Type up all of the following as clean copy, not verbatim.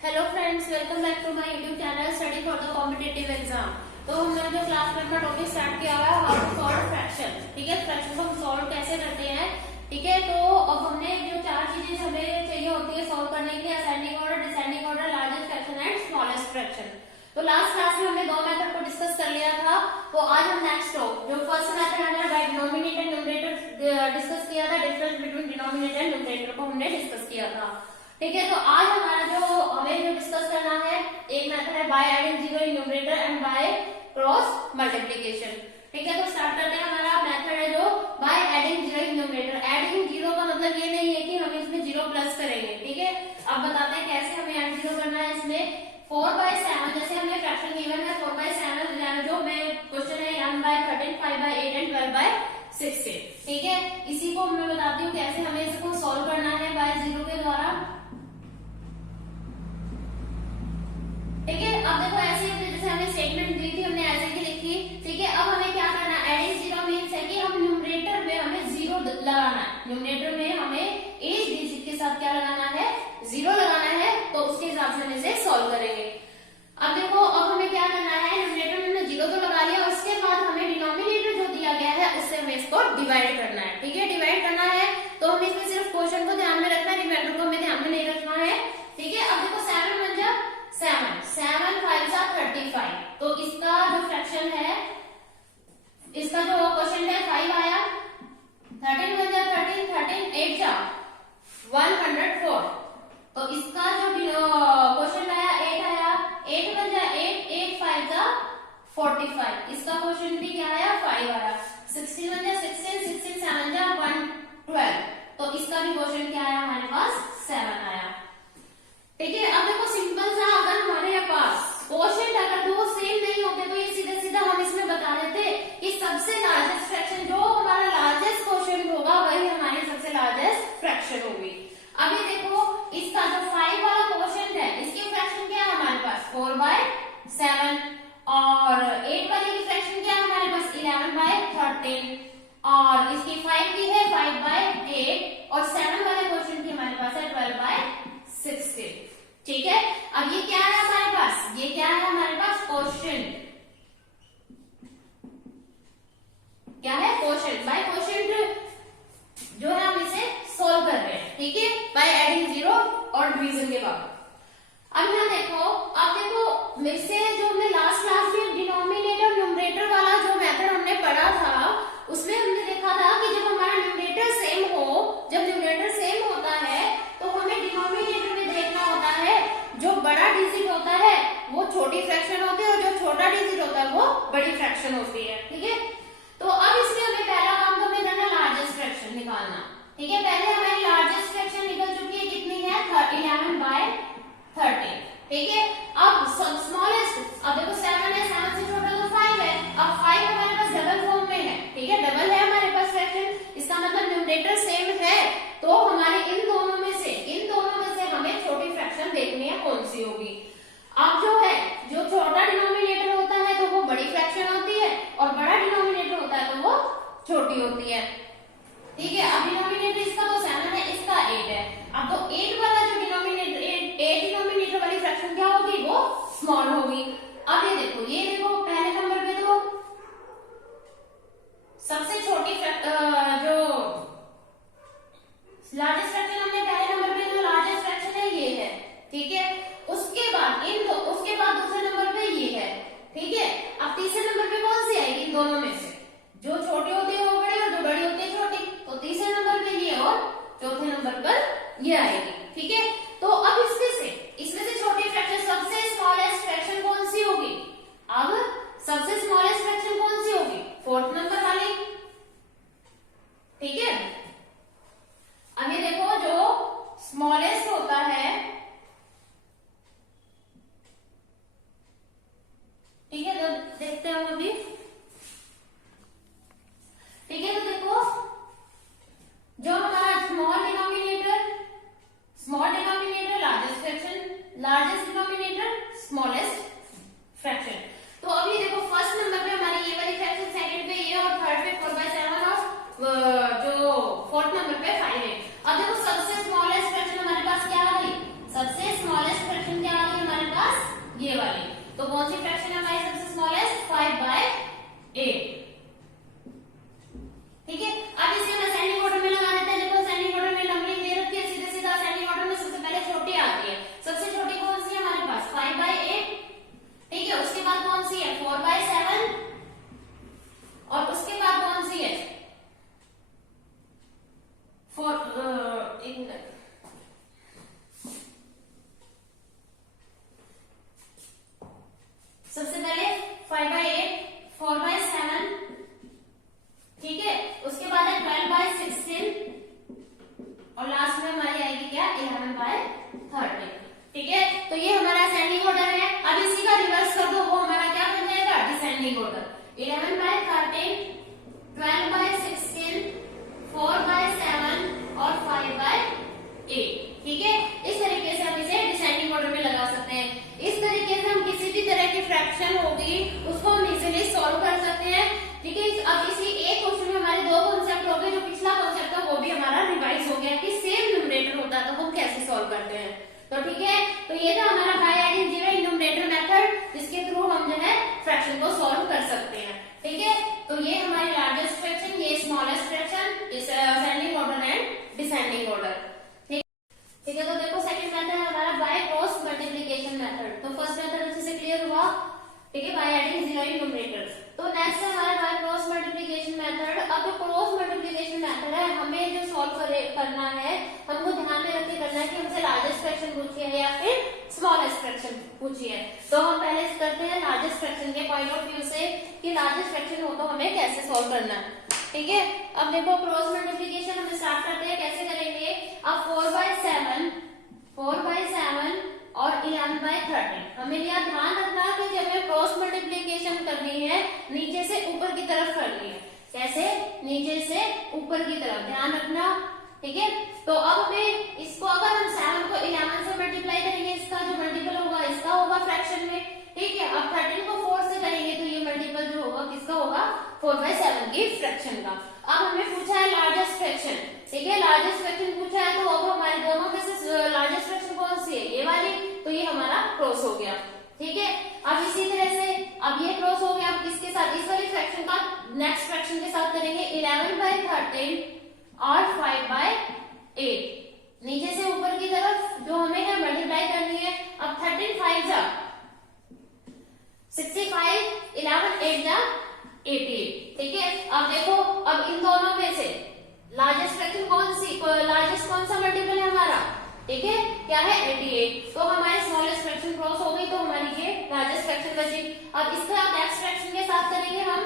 Hello friends, welcome back to my YouTube channel study for the competitive exam. तो हमने जो class में अपना टॉपिक स्टार्ट किया हुआ है हाउ टू सॉल्व फ्रैक्शन। ठीक है, फ्रैक्शन को हम सॉल्व कैसे करते हैं। ठीक है, तो अब हमने जो चार चीजें हमें चाहिए होती है सॉल्व करने के लिए, ascending order, descending order, largest fraction and smallest fraction. तो लास्ट क्लास में हमने दो मेथड को डिस्कस कर लिया था। तो आज हम नेक्स्ट जो फर्स्ट मेथड है by denominator and numerator discuss किया था। Difference between denominator and numerator को हमने डिस्कस किया था। ठीक है, तो आज हमारा हमें जो डिस्कस करना है एक मेथड है by adding zero in numerator and by cross multiplication. ठीक है, तो स्टार्ट करते हैं। हमारा मेथड है जो by adding zero in numerator. Adding zero का मतलब ये नहीं है कि हम इसमें जीरो प्लस करेंगे। ठीक है, अब बताते हैं कैसे हमें ऐड जीरो करना है। इसमें 4/7 जैसे हमें फ्रैक्शन गिवन है 4/7 जो में क्वेश्चन है 1/13, 5/8 एंड 12/16। ठीक है, इसी को मैं बताती हूँ कैसे हमें इसको सॉल्व करना है बाय जीरो के द्वारा। ठीक है, अब देखो ऐसे जैसे हमने स्टेटमेंट दी थी हमने ऐसे ही लिखी। ठीक है, अब हमें क्या करना है, एडिंग जीरो मींस है कि हम न्यूमरेटर में हमें जीरो लगाना है। न्यूमरेटर में हमें इस डिजिट के साथ क्या लगाना है, जीरो लगाना है। तो उसके हिसाब से हम इसे सॉल्व करेंगे। अब देखो, अब हमें क्या करना है, न्यूमरेटर में हमने जीरो तो लगा लिया, उसके बाद हमें डिनोमिनेटर जो दिया गया है उससे हमें इसको डिवाइड करना है। ठीक है, डिवाइड करना है तो हमें इसमें सिर्फ क्वेश्चन को ध्यान में रखना है, रिमाइंडर को हमें ध्यान में नहीं रखना है। ठीक है, अब देखो 7 बन जा 7 5 जा 35। तो इसका जो फ्रैक्शन है, इसका जो क्वेश्चन है 5 आया, 13 बन जा 13 8 जा 104। तो इसका जो क्वेश्चन आया 8 आया, 8 बन जा 8 5 जा 45। इसका क्वेश्चन भी क्या आया 5 आया। 16 बन जा 16 7 जा 112। तो इसका भी क्वेश्चन क्या आया हमारे पास 7 आया। ठीक है, अब देखो सिंपल सा, अगर हमारे पास क्वोशिएंट अगर दो सेम नहीं होते तो ये सीधा सीधा हम इसमें बता देते कि सबसे लार्जेस्ट फ्रैक्शन जो हमारा लार्जेस्ट क्वोशिएंट होगा वही हमारी सबसे लार्जेस्ट फ्रैक्शन होगी। अभी देखो इसका जो 5 वाला क्वोशिएंट है इसकी फ्रैक्शन क्या है हमारे पास 4/7 और 8 वाले की फ्रैक्शन क्या है हमारे पास 11/13 और इसकी 5 की है 5/8 और 7 वाले क्वोशिएंट की हमारे पास है 12/16। ठीक है, अब ये क्या है हमारे पास, ये क्या है हमारे पास क्वोशिएंट। क्या है क्वोशिएंट। बाय क्वोशिएंट जो है हम इसे सॉल्व कर रहे हैं। ठीक है, बाय एडिंग जीरो और डिवीजन के बाद। अब यहाँ देखो, अब देखो मेरे से जो हमने लास्ट क्लास में डिनोमिनेटर न्यूमरेटर वाला जो मेथड हमने पढ़ा था उसमें हमने देखा था कि जब हमारा न्यूमरेटर सेम हो, जब न्यूमरेटर सेम होता है तो हमें डिनोमिनेटर में देखना होता है जो बड़ा डिजिट होता है वो छोटी फ्रैक्शन होती है और जो छोटा डिजिट होता है वो बड़ी फ्रैक्शन होती है। ठीक है, तो अब इसमें हमें पहला काम तो हमें करना लार्जेस्ट फ्रैक्शन निकालना। ठीक है, पहले हमारी लार्जेस्ट फ्रैक्शन निकल चुकी है, कितनी है 11/13। ठीक है, अब स्मॉलेस्ट, अब देखो 7 है, 7 से छोटा तो 5 है। अब 5 हमारे पास डबल फॉर्म में है। ठीक है, डबल है हमारे पास फ्रैक्शन, इसका मतलब न्यूमरेटर सेम है तो हमारे इन दोनों में से हमें छोटी फ्रैक्शन देखनी है कौन सी होगी। अब जो है जो छोटा डिनोमिनेटर होता है तो वो बड़ी फ्रैक्शन होती है और बड़ा डिनोमिनेटर होता है तो वो छोटी होती है। ठीक है, अब डिनोमिनेटर इसका तो 7 है, इसका 8 है। अब तो 8 वाला जो डिनोमिनेटर 8 डिनोमिनेटर वाली फ्रैक्शन क्या होगी वो स्मॉल होगी। अब ये देखो पहले नंबर पे तो सबसे छोटी जो लार्जेस्ट फ्रैक्शन हमने पहले नंबर पे जो लार्जेस्ट फ्रैक्शन है ये है। ठीक है, उसके बाद उसके बाद दूसरे नंबर पे ये है। ठीक है, अब तीसरे नंबर पे कौन सी आएगी इन दोनों में से, जो छोटी होती है वो बड़ी और जो बड़ी होती है छोटी। तो तीसरे नंबर पे ये और चौथे नंबर पर ये आएगी। ठीक है, तो अब इसमें से छोटी फ्रैक्शन सबसे स्मॉलेस्ट फ्रैक्शन कौन सी होगी। अब सबसे स्मॉलेस्ट फ्रैक्शन कौन सी होगी, 4th नंबर वाली। ठीक है, अब ये देखो जो स्मॉलेस्ट होता है, ठीक है, तो देखते हैं हम अभी। ठीक है, तो देखो जो हमारा small denominator largest fraction, largest denominator smallest fraction. तो अभी देखो फर्स्ट नंबर पे हमारी ये वाली फ्रैक्शन, सेकंड पे ये और थर्ड पे 4/7 और जो 4th नंबर पे 5 है। अब देखो सबसे स्मॉलेस्ट फ्रैक्शन हमारे पास क्या आ गई, सबसे स्मॉलेस्ट फ्रैक्शन क्या 13। ठीक है, तो ये हमारा असेंडिंग ऑर्डर है। अब इसी का रिवर्स कर दो, वो हमारा क्या बन जाएगा, descending order. 11 by 13, 12 by 16, 4 by 7 और 5 by 8। ठीक है, इस तरीके से हम इसे डिसेंडिंग ऑर्डर में लगा सकते हैं। इस तरीके से हम किसी भी तरह की फ्रैक्शन होगी उसको हम इजीली सॉल्व कर सकते हैं। ठीक है, अब इसी एक क्वेश्चन में हमारे दो कॉन्सेप्ट हो गए, जो पिछला कॉन्सेप्ट था वो भी हमारा रिवाइज हो गया कि सेम न्यूमरेटर होता है तो हम कैसे सॉल्व करते हैं। तो ठीक है, तो ये था हमारा by adding zero numerator method, जिसके थ्रू हम जो है फ्रैक्शन को सॉल्व कर सकते हैं। ठीक है, तो ये हमारी लार्जेस्ट फ्रैक्शन, ये स्मॉलेस्ट फ्रैक्शन, इस ascending order and descending order. ठीक है, तो देखो सेकंड मेथड है हमारा बाय क्रॉस मल्टीप्लिकेशन मेथड। तो फर्स्ट मेथड अच्छे से क्लियर हुआ। ठीक है, बाय एडिंग जीरो न्यूमरेटर्स। तो नेक्स्ट है हमारा बाय क्रॉस मल्टीप्लिकेशन मेथड। अब जो क्रॉस मल्टीप्लिकेशन मेथड है, हमें जो सॉल्व करना है, हमको ध्यान में रख के करना है कि हमसे लार्जेस्ट फ्रैक्शन पूछी है या फिर स्मॉलेस्ट फ्रैक्शन पूछी है। तो हम पहले करते हैं लार्जेस्ट फ्रैक्शन के पॉइंट ऑफ व्यू से कि लार्जेस्ट फ्रैक्शन हो तो हमें कैसे सॉल्व करना है। ठीक है, अब देखो क्रॉस मल्टीप्लिकेशन हम स्टार्ट करते हैं, कैसे करेंगे। अब 4 by 7 और 11 by 13। हमें यहाँ ध्यान रखना है कि जब हमें क्रॉस मल्टीप्लिकेशन करनी है, नीचे से ऊपर की तरफ करनी है। कैसे, नीचे से ऊपर की तरफ, ध्यान रखना। ठीक है, तो अब हमें इसको, अगर हम 7 को 11 से मल्टीप्लाई करेंगे, इसका जो मल्टीपल होगा इसका होगा फ्रैक्शन में। ठीक है, अब 13 को 4 से करेंगे तो ये मल्टीपल जो होगा किसका होगा, 4 by 7 की फ्रैक्शन का। अब हमें पूछा है लार्जेस्ट फ्रैक्शन। ठीक है, लार्जेस्ट फ्रैक्शन पूछा है, तो अब हमारे दोनों में से लार्जेस्ट फ्रैक्शन कौन सी है, ये वाली, तो ये हमारा क्रॉस हो गया। ठीक है, अब इसी तरह से अब ये क्रॉस हो गया, अब किसके साथ, इस वाली फ्रैक्शन का नेक्स्ट फ्रैक्शन के साथ करेंगे 11 by 13 और 5 by 8। नीचे से ऊपर की तरफ जो हमें है मल्टीप्लाई करनी है। अब 13 5 जा 65, 11 8 जा 88। ठीक है, अब देखो, अब इन दोनों में से लार्जेस्ट फ्रैक्शन कौन सी, लार्जेस्ट कौन सा मल्टीपल है हमारा। ठीक है, क्या है, 88। तो हमारे स्मॉलेस्ट फ्रैक्शन क्रॉस हो गई, तो हमारी ये लार्जेस्ट फ्रैक्शन बची। अब इसका नेक्स्ट फ्रैक्शन के साथ करेंगे हम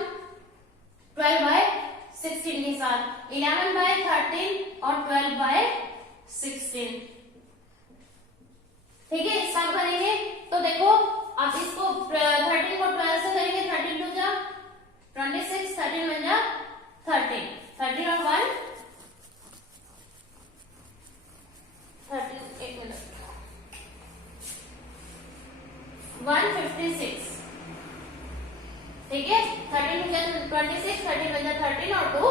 12 by 16 के साथ, 11 by 13 और 12 by 16। ठीक है, सब करेंगे तो देखो, अब इसको 13 को 12 से करेंगे, 13 2 जा 26, 13 1 जा 13, 13 और 1 13, एक मिनट, 156। ठीक है, 13 2 जा 26, 13 1 जा 13 और 2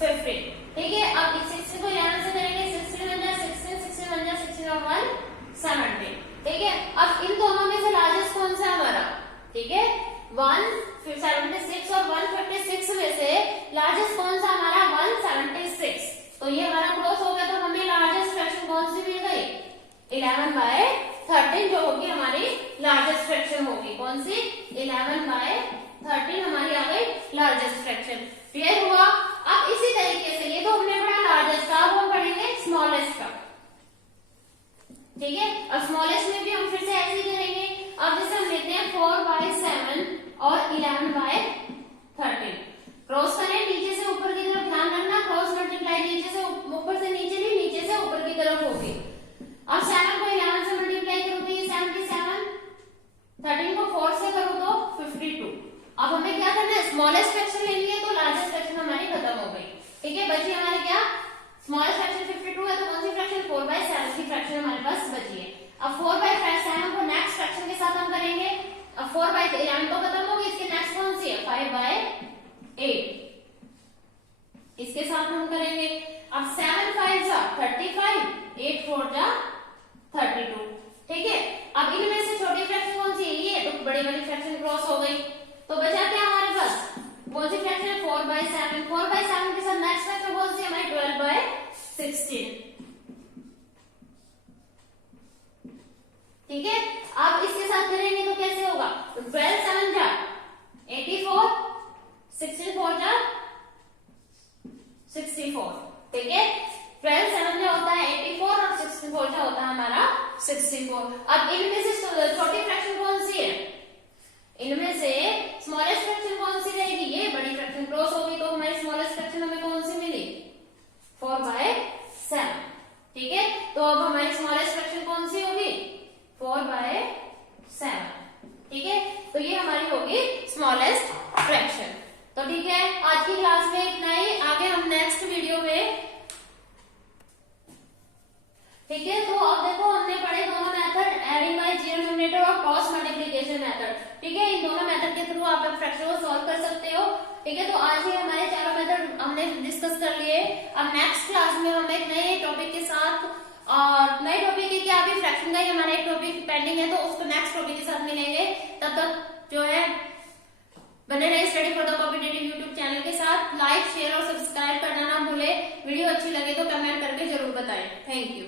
15। ठीक है, अब इस 16 को 11 से करेंगे, 16 1 जा 16, 16 1 जा 16 और 1 17। ठीक है, अब इन दोनों में से लार्जेस्ट कौन सा है हमारा। ठीक है, 176 और 156 में से लार्जेस्ट कौन सा हमारा, 176। तो ये हमारा क्रॉस हो गया, तो हमें लार्जेस्ट फ्रैक्शन कौन सी मिल गई, 11 by 13 जो होगी हमारी लार्जेस्ट फ्रैक्शन होगी। कौन सी, 11 by 13 हमारी आ गई लार्जेस्ट फ्रैक्शन। क्लियर हुआ। अब इसी तरीके से, ये तो हमने पढ़ा लार्जेस्ट का, अब हम पढ़ेंगे स्मॉलेस्ट का। ठीक है, अब स्मॉलेस्ट में भी हम फिर से ऐसे ही करेंगे। अब जैसे हम लेते हैं 4 by 7 और 11 by 13, क्रॉस करें नीचे से ऊपर की तरफ, ध्यान रखना क्रॉस मल्टीप्लाई नीचे से ऊपर से नीचे नहीं, नीचे से ऊपर की तरफ होगी। अब 7 को 11 से मल्टीप्लाई करो तो ये 77, 13 को 4 से करो तो 52। अब हमें क्या करना है, स्मॉलेस्ट फ्रैक्शन लेनी है, तो लार्जेस्ट फ्रैक्शन हमारी खत्म हो गई। ठीक है, बची हमारे क्या, स्मॉलेस्ट फ्रैक्शन 52 है, तो कौन सी फ्रैक्शन, 4 by 7 की फ्रैक्शन हमारे पास बची है। अब 4 by 7 को नेक्स्ट फ्रैक्शन के साथ हम करेंगे। अब 4 by 11 तो खत्म होगी, इसके नेक्स्ट कौन सी है, 5 by 8, इसके साथ हम करेंगे। अब 7 5 जा 35, 8 4 जा 32। ठीक है, अब इनमें से छोटी फ्रैक्शन कौन सी है, ये, तो बड़ी वाली फ्रैक्शन क्रॉस हो गई, तो बचा क्या हमारे पास, कौन सी फ्रैक्शन, 4 by 7। 4 by 7 के साथ नेक्स्ट फ्रैक्शन कौन सी है हमारी, 12 by 16। ठीक है, अब इसके साथ करेंगे तो कैसे होगा, 12 7 जा 84, 16 4 जा 64। ठीक है, 12 7 जो होता है 84 और 64 जो होता है हमारा 64। अब इनमें से छोटी फ्रैक्शन कौन सी है, इनमें से स्मॉलेस्ट फ्रैक्शन कौन सी रहेगी, ये बड़ी फ्रैक्शन क्रॉस होगी, तो हमारी स्मॉलेस्ट फ्रैक्शन हमें कौन सी मिली, 4 by 7। ठीक है, तो अब हमारी स्मॉलेस्ट फ्रैक्शन कौन क्रॉस मल्टीप्लिकेशन मेथड। ठीक है, इन दोनों मेथड के थ्रू आप फ्रैक्शन को सॉल्व कर सकते हो। ठीक है, तो आज ही हमारे चारों मेथड हमने डिस्कस कर लिए। अब नेक्स्ट क्लास में हम एक नए टॉपिक के साथ, और नए टॉपिक के क्या, अभी फ्रैक्शन का ही हमारा एक टॉपिक पेंडिंग है, तो उसको नेक्स्ट टॉपिक के साथ मिलेंगे। तब तक जो है बने रहे study for the competitive YouTube channel के साथ। लाइक, शेयर और सब्सक्राइब करना ना भूले। वीडियो अच्छी लगे तो कमेंट करके जरूर बताएं। Thank you.